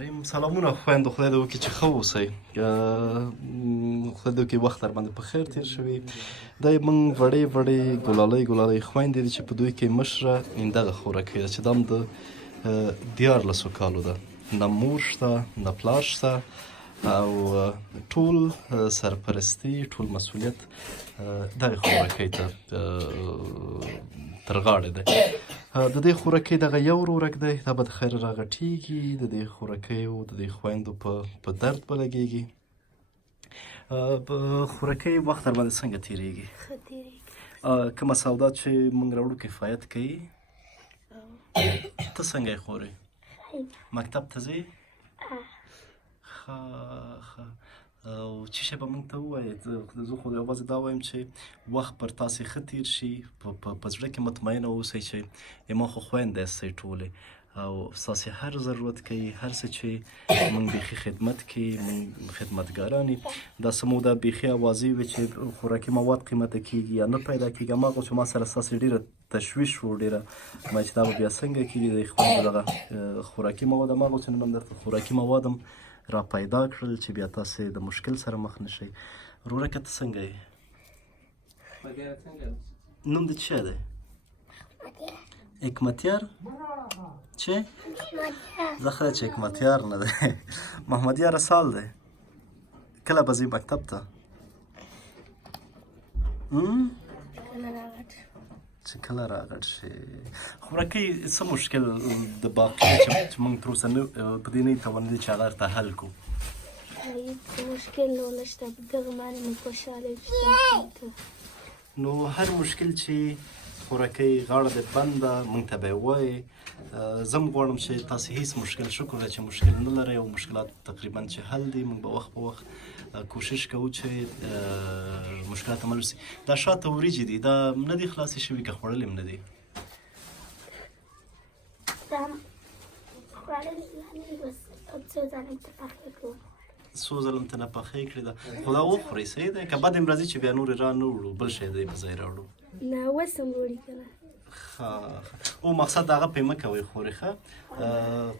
الرحیم. سلامونه خویندو، خدای دې وکړي چې ښه اوسئ. خدای دې وکړي وخت در باندې په خیر تېر شوي. دا یې موږ وړې ګلالۍ خویندې دي چې په دوی کې مشره دغه خوراکۍ ده چې دا هم د 14 کالو ده. نه مور شته نه پلار شته او ټول سرپرستي ټول مسؤلیت دغه خوراکۍ ته تر غاړې دی. د دې خوراکۍ دغه یو ورورک دی، دا به د خیر راغټېږي، د دې خوراکیو د دې خویندو په درد به لګېږي. په خوراکۍ وخت در باندې څنګه تېرېږي؟ ښه تېرېږي. کومه سودا چې موږ راوړو کفایت کوي؟ ته څنګه یې خورې؟ مکتب ته ځې؟ ښه او څه شی به موږ ته ووایې؟ زه خو یوازې دا وایم چې وخت پر تاسې ښه تېر شي، په زړه کې مطمئنه اوسئ چې زما خو خویندې یاستئ ټولې او ستاسې هر ضرورت کوي، هر څه چې موږ بیخي خدمت کوي، موږ خدمتګاران یو. دا څه موده بیخي اوازې وې چې خوراکي مواد قیمته کېږي یا نه پیدا کېږي. هماغه چې ما سره ستاسې ډېره تشویش و، ډېره ما چې دا به بیا څنګه کېږي د خویندو دغه خوراکي مواد، هماغه چې نن هم درته خوراکي مواد هم را پیدا کړل چې بیا تاسې د مشکل سره مخ نه شئ. ورورکه ته څنګه یې؟ نوم دې څه دی؟ حکمتیار؟ چې؟ زه ښه چې حکمتیار نه دی. محمدیاره سال دی؟ کله به ځې مکتب ته؟ چې کله راغټ شي. خوراکۍ څه مشکل د باقي چې موږ تر اوسه په دې نه یو توانېدلي چې هغه ورته حل کړو؟ هیڅ مشکل نشته، په دغه باندې موږ خوشحاله یو چې تاسو نو هر مشکل چې خوراکۍ غاړه دې بنده موږ ته به یې ووایې. زه هم غواړم چې تاسې هیڅ مشکل شکر دی چې مشکل نه لرئ او مشکلات تقریبا چې حل دي. موږ به وخت په وخت کوشش کوو چې مشکلات عمل شي. دا شاته وریجې دي، دا نه دي خلاصې شوي که خوړلې هم نه دي؟ دا خوړلې یعنې بس څو ځله ته پخې کړو، څو ځله م ته نه پخې کړې ده. خو دا وخورئ، صحیح دی. که بد هم راځي چې بیا نورې را نه وړو، بل شی دی په ځای راوړو. نه اوس هم وړي که نه. او مقصد د هغه پې مه کوئ، خورې ښه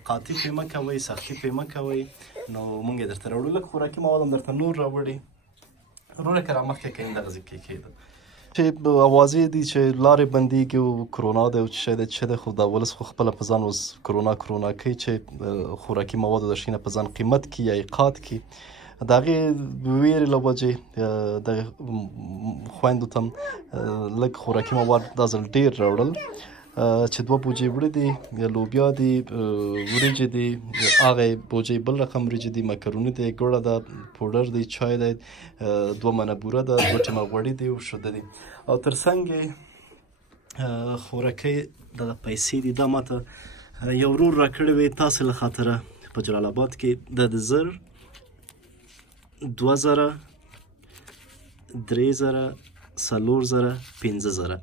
قاطي پې مه کوئ، سختي پې مه کوئ. نو موږ یې درته راوړو. لږ خوراکي مواد هم درته نور راوړي. وروره را مخکې کوي دغسې کېده چې اوازې دي چې لارې بندېږي او کرونا دی او څه شی دی څه دی. خو دا ولس خو خپله په ځان اوس کرونا کوي چې خوراکي موادو د شي نه په ځان قیمت کړي یا ایقات کړي. د هغې ویرې له وجې دغې خویندو ته هم لږ خوراکي مواد دا ځل ډېر راوړل چې 2 بوجۍ وړه دي، لوبیا دي، وریجې دي، هغه بوجۍ بل رقم وریجې دي، مکروني دی، ګوړه ده، پوډر دی، چای دی، 2 منه بوره ده، 2 ټیمه غوړي دي او شوده دي. او تر څنګ یې خوراکۍ دغه پیسې دي. دا ماته یو ورور راکړې وې تاسې له خاطره په جلال آباد کې. دا د 1000 2000 3000 4000 5000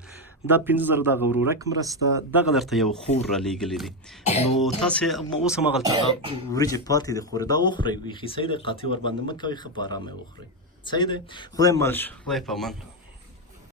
دا 5000 دغه ورورک مرسته دغه درته یو خور را لېږلی دي. نو تاسې اوس هماغلته وریجې پاتې دي، خورې دا وخورئ بیخي صحیح دی. قاطي ورباندې مه کوئ، ښه په ارامه یې وخورئ، صحیح دی. خدای مل شه، خدای په امان.